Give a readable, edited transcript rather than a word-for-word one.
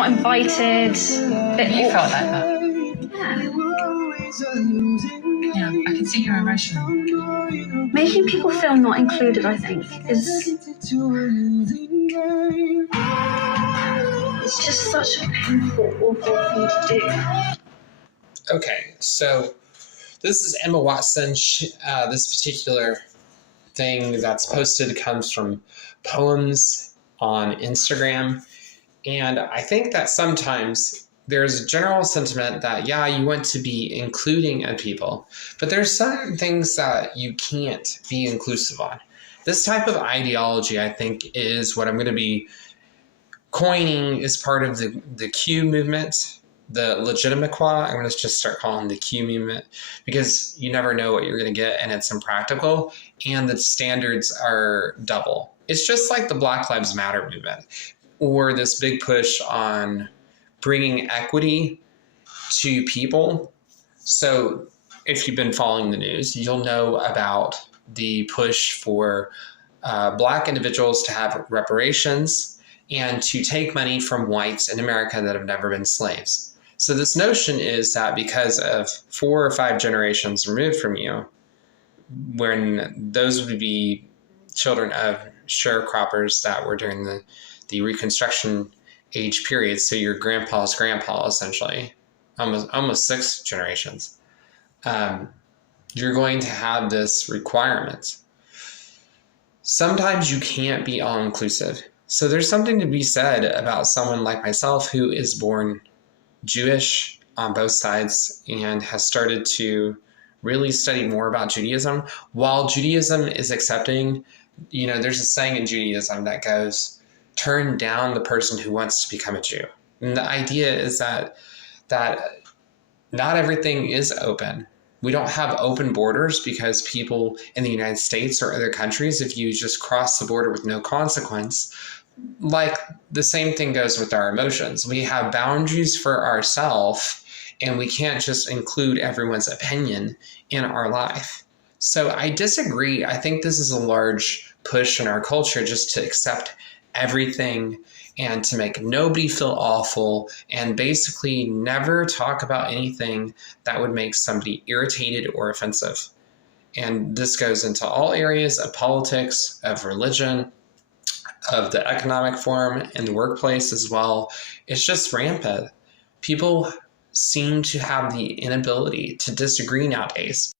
not invited. You felt like that? Yeah, I can see your emotion. Making people feel not included, I think, is it's just such a painful, awful thing to do. Okay, so this is Emma Watson. This particular thing that's posted comes from Poems on Instagram. And I think that sometimes there's a general sentiment that, yeah, you want to be including of people, but there's certain things that you can't be inclusive on. This type of ideology, I think, is what I'm going to be coining as part of the Q movement, the Legitimaqua. I'm going to just start calling the Q movement because you never know what you're going to get and it's impractical and the standards are double. It's just like the Black Lives Matter movement or this big push on bringing equity to people. So if you've been following the news, you'll know about the push for Black individuals to have reparations and to take money from whites in America that have never been slaves. So this notion is that because of 4 or 5 generations removed from you, when those would be children of sharecroppers that were during the Reconstruction age period, so your grandpa's grandpa, essentially, almost 6 generations, you're going to have this requirement. Sometimes you can't be all-inclusive. So there's something to be said about someone like myself who is born Jewish on both sides and has started to really study more about Judaism. While Judaism is accepting, there's a saying in Judaism that goes, turn down the person who wants to become a Jew. And the idea is that not everything is open. We don't have open borders because people in the United States or other countries, if you just cross the border with no consequence, like the same thing goes with our emotions. We have boundaries for ourselves and we can't just include everyone's opinion in our life. So I disagree. I think this is a large push in our culture just to accept everything and to make nobody feel awful and basically never talk about anything that would make somebody irritated or offensive. And this goes into all areas of politics, of religion, of the economic form, and the workplace as well. It's just rampant. People seem to have the inability to disagree nowadays.